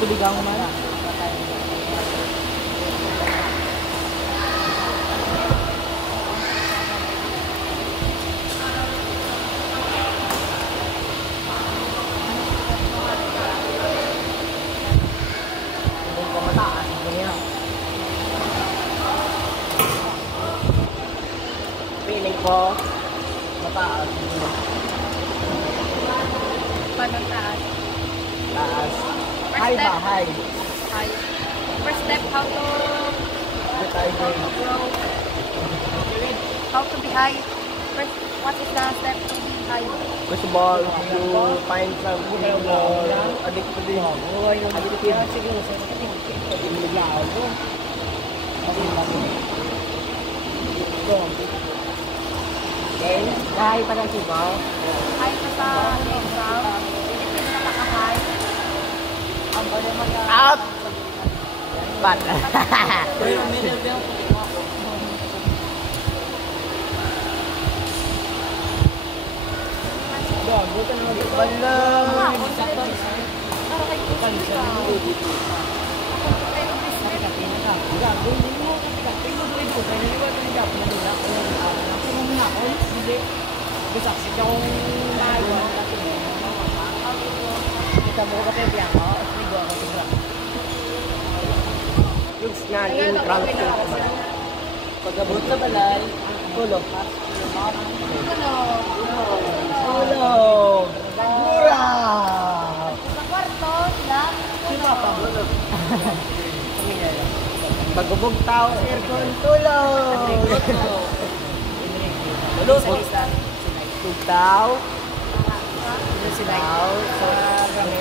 tuligang man. Feeling ko mataas. Paano taas? Taas. First High step. ba? High. High. First step, how to grow. How to be high. First, what is the step to be high? First of all, you find something addicted. Okay, high pa ng sibaw. High ka sa exam. Hindi ka nakaka-high. Out! Bad. Yung snagging drunk food. Pag-abot sa balay, tulog. Tulog! Mura! Sa kwarto, sila. Pag-ubog tao, aircon, tulog! Tulog! Tug tao.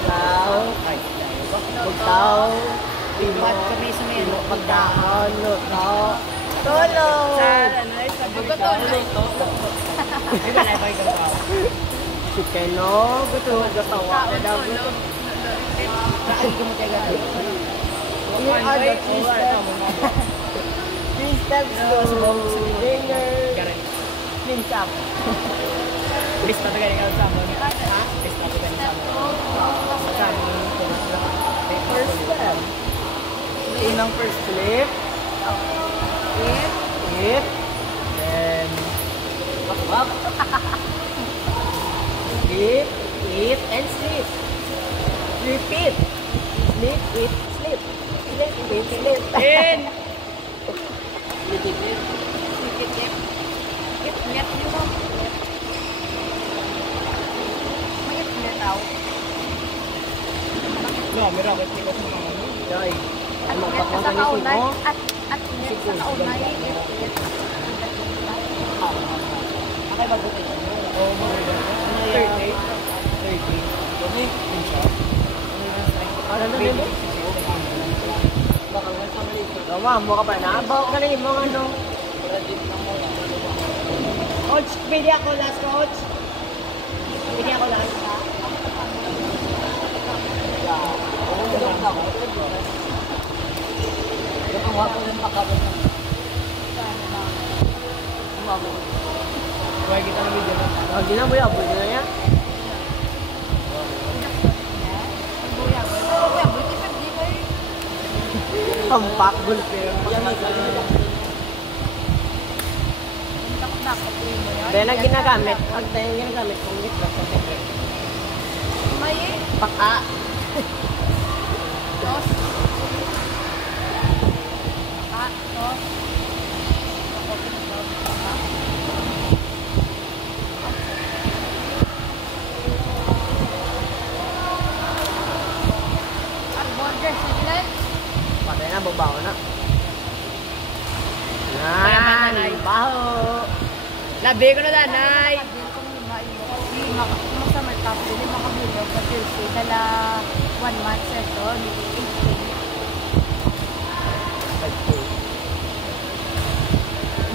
Tao. Tug tao. Pimat kami sa meno. Pagkaon, tao. Tulog! Chikeno, gusto mo gatawa. Three steps to dinner. Clean up. List na tagay nga sa mo. Ha? List na tagay sa mo. First step. Unang first flip. Hit. Then wap. Sleep, eat, and sleep. Repeat. Sleep, eat, sleep. Sleep, eat, sleep. In. Net nyo mo. Mag-net out. No, meron ako tingko sa mga ano. Yoy. Ano At pa net sa kaunay. At net sa kaunay. Akay bagutin mo. Oo, maganda. 30. 30. Okay, pinsa. Ano na din mo? Baka nga sa maliit. Tama, mo ka pa na. Bawa ka na yung mga ano. Coach, pwede ako last, coach. Pwede ako last, ha? Kaya kita na video na. Hindi na, buya. Pwede na yan. Tampak, gulpir. Dahil ang ginagamit, pag tayo ginagamit, kung gitla sa teke. May Paka. tos. Tos. Burger, sige. Patay na, babaho na. Nay, baho. Labi ko na danay. Masamar tapos din makabilog sa Tuesday dala 1 month session, 18.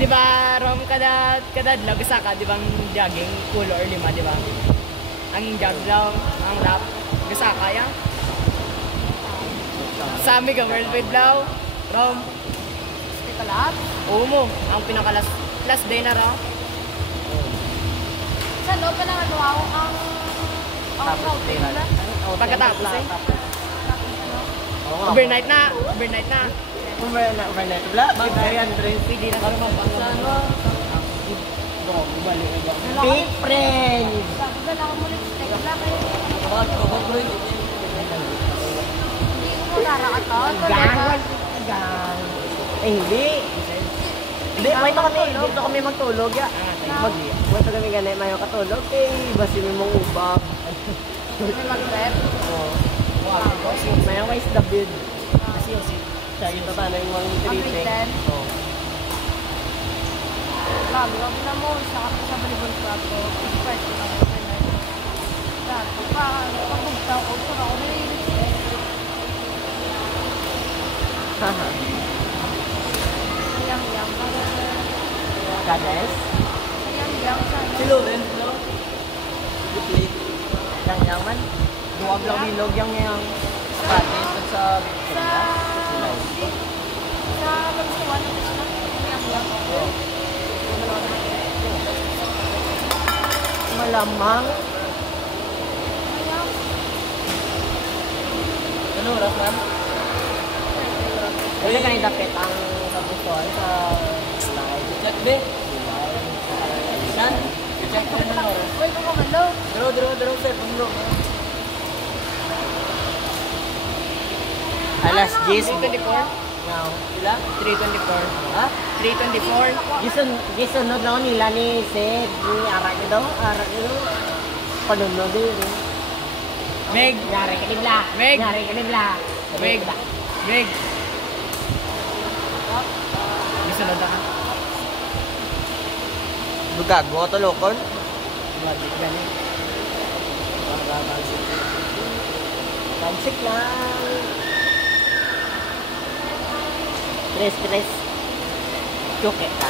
Di ba, Rom, kada adlaw isa ka, di ba, ang jogging, pulo or 5, di ba? Ang jog lang, ang rap, gasa ka yan. Sa amin ka, World Wide Law, Rom. Hospitalat? Oo mo, ang pinaka last day na raw. Sa loob pa lang ano ang routing na? Pagkatapos eh. Tapos ano? Overnight na. Overnight na. Overnight. Wala? Bagay, Andres. Pwede na kami magbasa. Big friends! Dala ko mo lipstick. Wala kayo. Hindi ko narakaton. Gang! Gang! Hindi. Hindi, dito kami magtulog ya. Dito kami ganit, mayo katulog. Basi may mong ubab. May mag-rep. Oo. Mayo ka is the bid. Siya yung tatana yung mga treating. Mag-return. Oo. Grabe, kami na mo. Sa volleyball club ko. Expert ko na overnight. Grabe, pag-bugtaw ko. Saka ako nililipstick. Haha. Yam-yam. Kades? Yam-yam. Silo rin, no? Yang man? Duwag lang bilog yung kades at sa Sa magsawa na gusto na. Yam-yam. malamang. Ano oras ma'am? Wala ka dapit ang kabustuhan sa slide. Check be? Saan? Check ko rin ang oras. Uy, kung kumalo. Dro, sir. Pumlo. Alas 10. 3:24. Now, sila? 3:24. Ha? 3:24. Gisunod lang nila ni Seth, ni Arak nito. Arak nito. Panunod din. Meg. Yari ka nila. Meg. Yari ka nila. Meg. Meg. Gisunod na ka. Bugago, tulokon. Magic ganit. Tansik lang. Tres. Choke ka.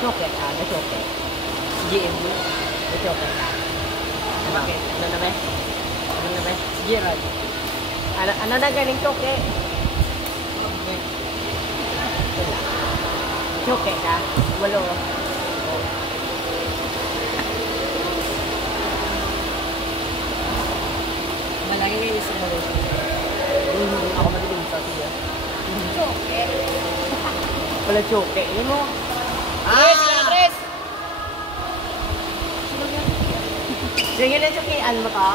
Choke ka. GM. Choke ka. Bakit? Ano na ba? Sige, Rod. Ano na galing choke? Choke ka. Walo. Malaki kayo sa Malaysia. Ako madilim sa siya. Choke. Wala choke. Ano mo? Andres! Sila Andres! Sige na chokean mo ka.